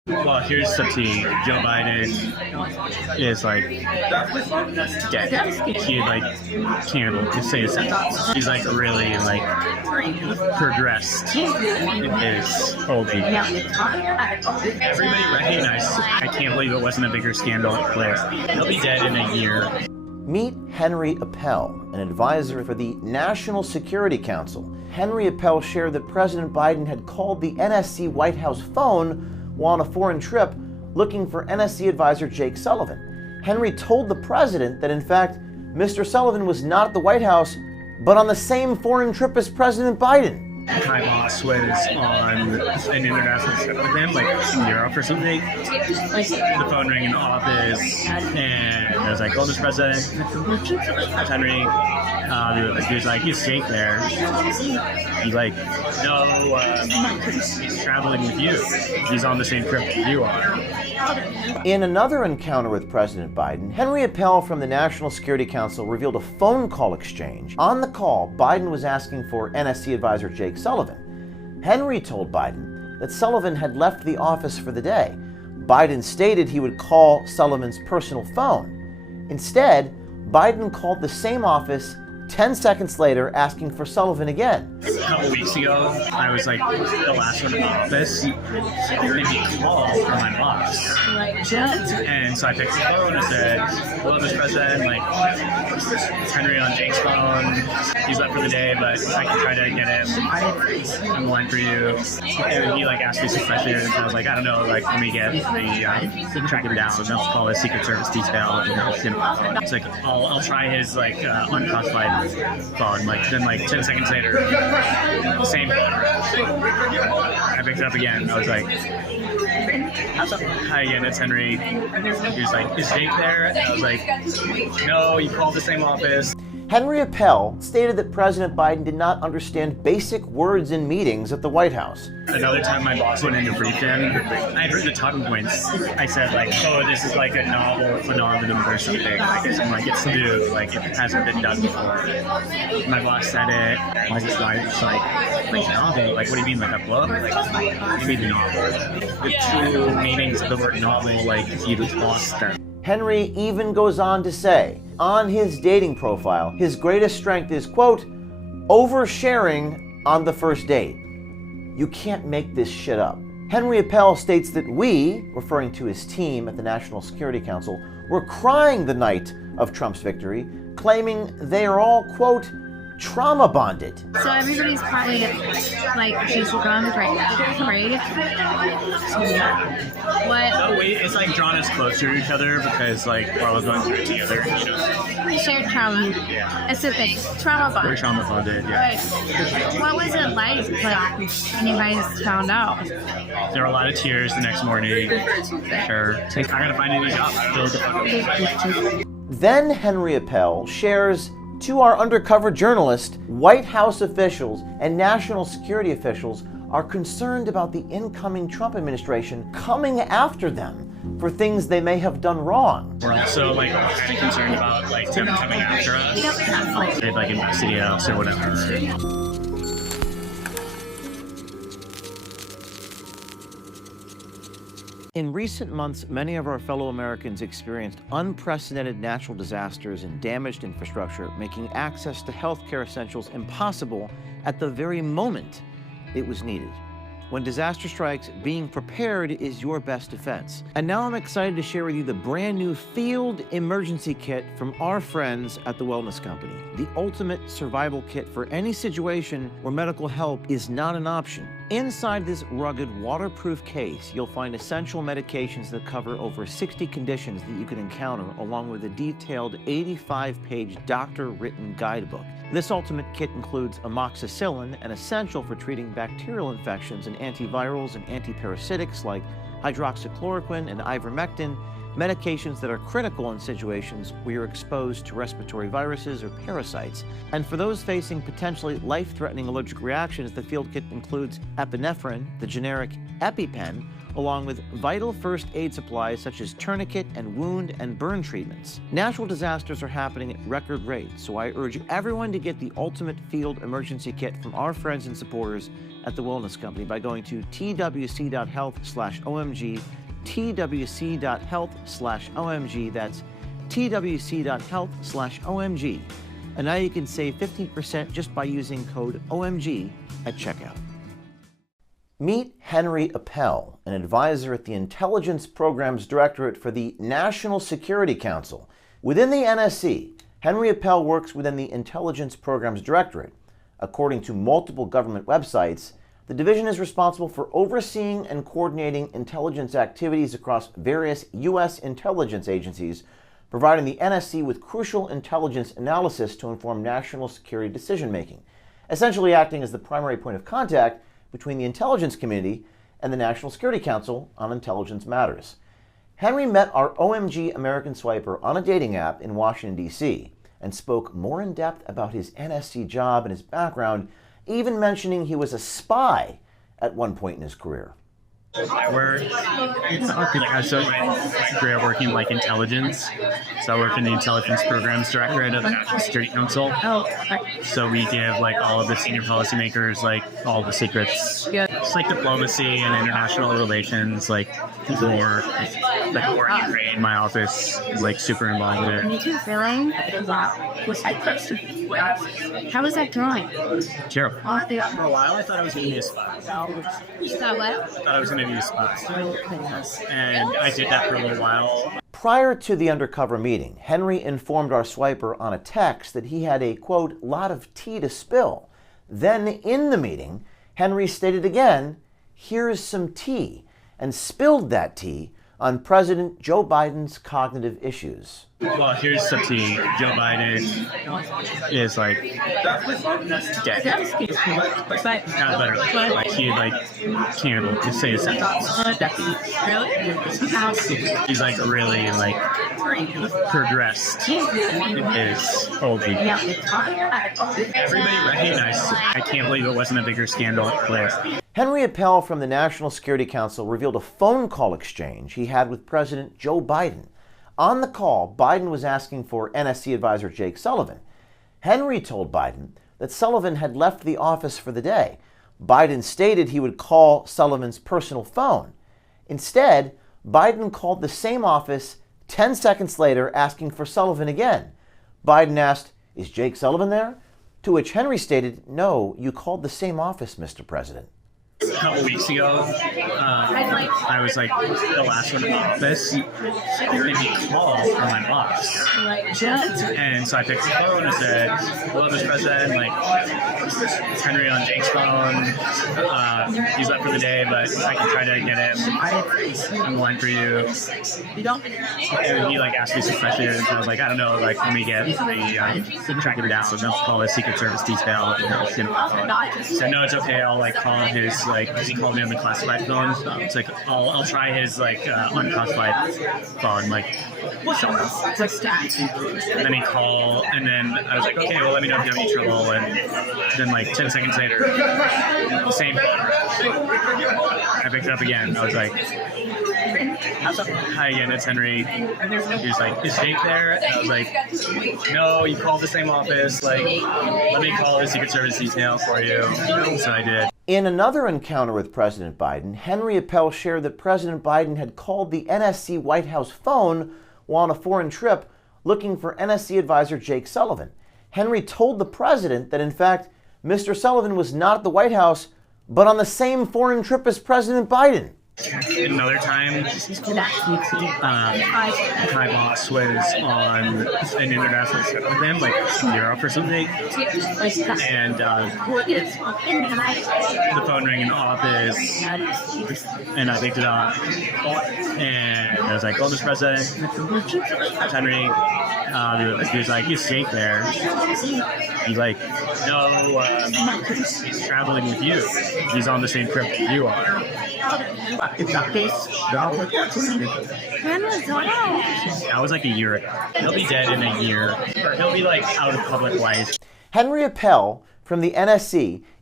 Well, here's the tea. Joe Biden is like dead. He can't say his sentence. He's like really progressed in his whole game. Everybody recognized. I can't believe it wasn't a bigger scandal. He'll be dead in a year. Meet Henry Appel, an advisor for the National Security Council. Henry Appel shared that President Biden had called the NSC White House phone while on a foreign trip looking for NSC advisor Jake Sullivan. Henry told the president that, in fact, Mr. Sullivan was not at the White House, but on the same foreign trip as President Biden. My boss was on an international trip with him, like in Europe or something. The phone rang in the office, and I was like, "Oh, Mr. President, that's Henry." He was like, "Is Jake there?" He's like, "No, he's traveling with you. He's on the same trip that you are." In another encounter with President Biden, Henry Appel from the National Security Council revealed a phone call exchange. On the call, Biden was asking for NSC advisor Jake Sullivan. Henry told Biden that Sullivan had left the office for the day. Biden stated he would call Sullivan's personal phone. Instead, Biden called the same office 10 seconds later, asking for Sullivan again. A couple weeks ago, I was like the last one in the office, and he called from my boss. And so I picked the phone and said, "Hello, Mr. President, it's Henry on Jake's phone. He's left for the day, but I can try to get him on the line for you." And he asked me some questions, and I was like, "I don't know, let me get the track him down. I'll call his Secret Service detail." And it's like, I'll try his unclassified phone. Then 10 seconds later, same phone. I picked it up again. I was like, "Hi again, it's Henry." He was like, "Is Jake there?" And I was like, "No, you called the same office." Henry Appel stated that President Biden did not understand basic words in meetings at the White House. Another time my boss went in to brief him, I heard the talking points. I said "Oh, this is a novel phenomenon or something. It's new, it hasn't been done before." My boss said it. I was just novel? What do you mean, a book? What do you mean novel? The two meanings of the word novel, he lost them. Henry even goes on to say, on his dating profile, his greatest strength is, quote, oversharing on the first date. You can't make this shit up. Henry Appel states that we, referring to his team at the National Security Council, were crying the night of Trump's victory, claiming they are all, quote, trauma bonded. So everybody's probably just drawn right now, right? What? No, wait, it's drawn us closer to each other because we're all going through it together, Shared trauma. Yeah. It's a thing. Trauma bond. We're trauma bonded, yeah. Right. What was it like when you guys found out? There were a lot of tears the next morning. Sure. I gotta find a new job. Then Henry Appel shares to our undercover journalist, White House officials and national security officials are concerned about the incoming Trump administration coming after them for things they may have done wrong. We're also concerned about them coming after us. They've investigated us or whatever. In recent months, many of our fellow Americans experienced unprecedented natural disasters and damaged infrastructure, making access to healthcare essentials impossible at the very moment it was needed. When disaster strikes, being prepared is your best defense. And now I'm excited to share with you the brand new Field Emergency Kit from our friends at the Wellness Company. The ultimate survival kit for any situation where medical help is not an option. Inside this rugged, waterproof case, you'll find essential medications that cover over 60 conditions that you can encounter, along with a detailed 85-page doctor-written guidebook. This ultimate kit includes amoxicillin, an essential for treating bacterial infections, and antivirals and antiparasitics like hydroxychloroquine and ivermectin, medications that are critical in situations where you're exposed to respiratory viruses or parasites. And for those facing potentially life-threatening allergic reactions, the field kit includes epinephrine, the generic EpiPen, along with vital first aid supplies such as tourniquet and wound and burn treatments. Natural disasters are happening at record rates, so I urge everyone to get the ultimate field emergency kit from our friends and supporters at The Wellness Company by going to twc.health/OMG, twc.health/OMG, that's twc.health/OMG. And now you can save 15% just by using code OMG at checkout. Meet Henry Appel, an advisor at the Intelligence Programs Directorate for the National Security Council. Within the NSC, Henry Appel works within the Intelligence Programs Directorate. According to multiple government websites, the division is responsible for overseeing and coordinating intelligence activities across various U.S. intelligence agencies, providing the NSC with crucial intelligence analysis to inform national security decision-making, essentially acting as the primary point of contact between the intelligence community and the National Security Council on intelligence matters. Henry met our OMG American Swiper on a dating app in Washington, D.C., and spoke more in depth about his NSC job and his background, even mentioning he was a spy at one point in his career. I started my career working in intelligence. So I work in the Intelligence Programs Directorate of the National Security Council. So we give all of the senior policymakers all the secrets. It's diplomacy and international relations, war, war in Ukraine. My office super involved with it. Me too, feeling. How was that drawing? Terrible. For a while I thought I was going to be a spy. You thought what? I thought I was going to be a spy. And I did that for a little while. Prior to the undercover meeting, Henry informed our swiper on a text that he had a, quote, lot of tea to spill. Then in the meeting, Henry stated again, here's some tea, and spilled that tea on President Joe Biden's cognitive issues. Well, here's some tea. Joe Biden is dead. Not better. He can't even say a sentence. He's really progressed in his old age. Everybody recognized. I can't believe it wasn't a bigger scandal there. Henry Appel from the National Security Council revealed a phone call exchange he had with President Joe Biden. On the call, Biden was asking for NSC advisor Jake Sullivan. Henry told Biden that Sullivan had left the office for the day. Biden stated he would call Sullivan's personal phone. Instead, Biden called the same office 10 seconds later asking for Sullivan again. Biden asked, "Is Jake Sullivan there?" To which Henry stated, "No, you called the same office, Mr. President." A couple weeks ago, I was the last one in the office, and he called from my boss. And so I picked the phone and said, "Hello, Mr. President, it's Henry on Jake's phone. He's left for the day, but I can try to get him on the line for you." And he asked me some questions, and I was I don't know, let me get the tracker down, so don't call his Secret Service detail. So no, it's okay, I'll call his because he called me on the classified phone. It's I'll try his unclassified phone. And then he called, and then I was okay, well, let me know if you have any trouble. And then 10 seconds later, the same phone. I picked it up again. I was "Hi again, it's Henry." He was "Is Jake there?" And I was "No, you called the same office. Let me call the Secret Service detail for you." So I did. In another encounter with President Biden, Henry Appel shared that President Biden had called the NSC White House phone while on a foreign trip looking for NSC advisor Jake Sullivan. Henry told the president that, in fact, Mr. Sullivan was not at the White House, but on the same foreign trip as President Biden. Another time, my boss was on an international trip with him, Europe or something, and the phone rang in the office, and I picked it up, and I was "Oh, Mr. President, Henry." He was "Is Jake there?" He's "No, he's traveling with you. He's on the same trip that you are." When was that? That was a year ago. He'll be dead in a year, or he'll be out of public life. Henry Appel from the NSC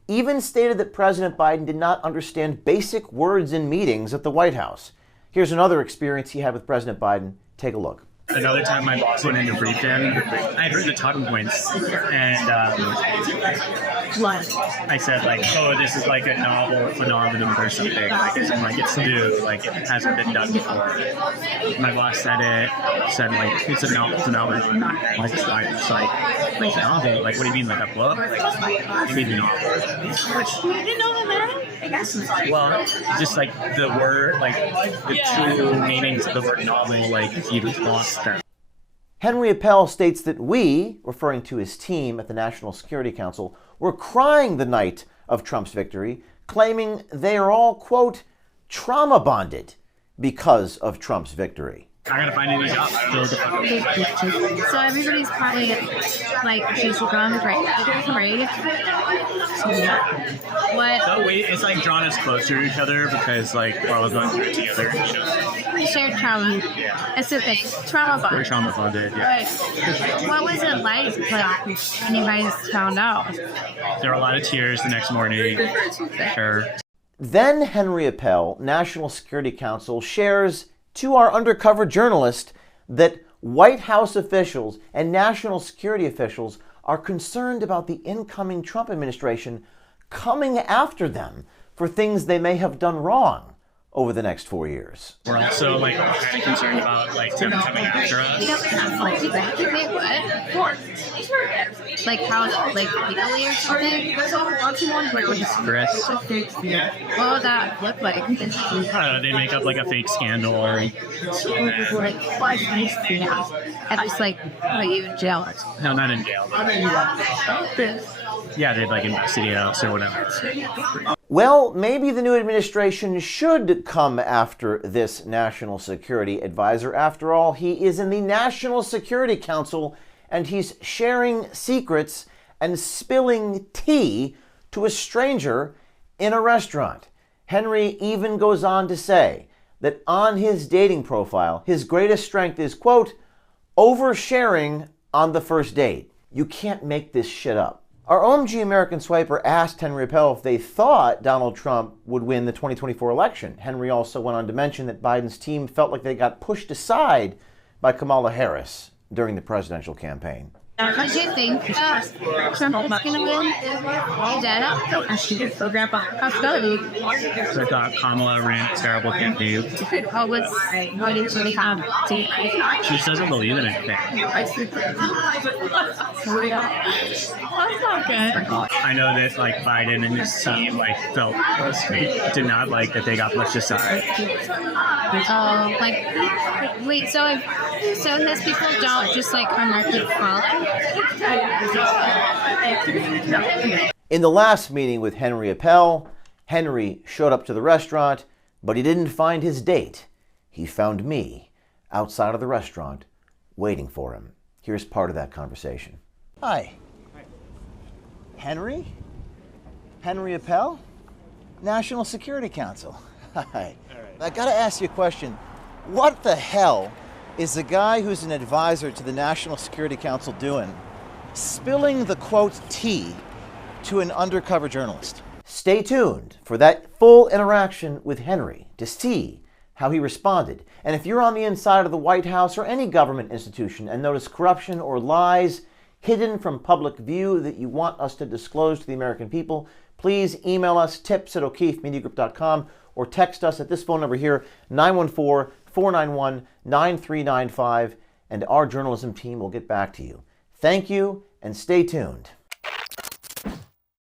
even stated that President Biden did not understand basic words in meetings at the White House. Here's another experience he had with President Biden. Take a look. Another time my boss went in to brief him, I heard the talking points, and I said, like, oh, this is like a novel phenomenon or something. Like, it's new, like, it hasn't been done before. My boss said, like, it's a novel phenomenon. Like, it's like novel? Like, what do you mean, like a book? Like, you mean novel? You didn't know that? Well, just like the word, like the true meanings of the word novel, like he lost them. Henry Appel states that we, referring to his team at the National Security Council, were crying the night of Trump's victory, claiming they are all, quote, trauma bonded because of Trump's victory. I gotta find a new job. So everybody's probably like Casey Guns, right? What? So it's like drawn us closer to each other because like we're all going through it together. You know? We shared trauma. Yeah. It's a thing. Trauma bond. We're trauma bonded. Yeah. Right. What was it like when you guys found out? There were a lot of tears the next morning. Sure. Then Henry Appel, National Security Council, shares to our undercover journalist that White House officials and national security officials are concerned about the incoming Trump administration coming after them for things they may have done wrong over the next 4 years. We're also like kind of concerned about like them coming after us. Wait, what? Like how, like legally or something? Stress. What would that look like? I don't know, they make up like a fake scandal or And just like put you in jail. no, not in jail. Yeah, they'd like investigate us or whatever. Well, maybe the new administration should come after this national security advisor. After all, he is in the National Security Council and he's sharing secrets and spilling tea to a stranger in a restaurant. Henry even goes on to say that on his dating profile, his greatest strength is, quote, oversharing on the first date. You can't make this shit up. Our OMG American Swiper asked Henry Appel if they thought Donald Trump would win the 2024 election. Henry also went on to mention that Biden's team felt like they got pushed aside by Kamala Harris during the presidential campaign. What do you think? Trump is going to win? Dana? How So I thought Kamala ran a terrible campaign. What did you have? She just doesn't believe in anything. That's not good. I know that like Biden and his team like did not like that they got pushed aside. Oh, like, wait, so his people don't just like unlikely follow? In the last meeting with Henry Appel, Henry showed up to the restaurant, but he didn't find his date. He found me outside of the restaurant waiting for him. Here's part of that conversation. Hi. Henry? Henry Appel? National Security Council. Hi. I gotta ask you a question. What the hell is the guy who's an advisor to the National Security Council doing spilling the, quote, tea to an undercover journalist? Stay tuned for that full interaction with Henry to see how he responded. And if you're on the inside of the White House or any government institution and notice corruption or lies hidden from public view that you want us to disclose to the American people, please email us tips@o'keefemediagroup.com or text us at this phone number here, 914-491-9395, and our journalism team will get back to you. Thank you, and stay tuned.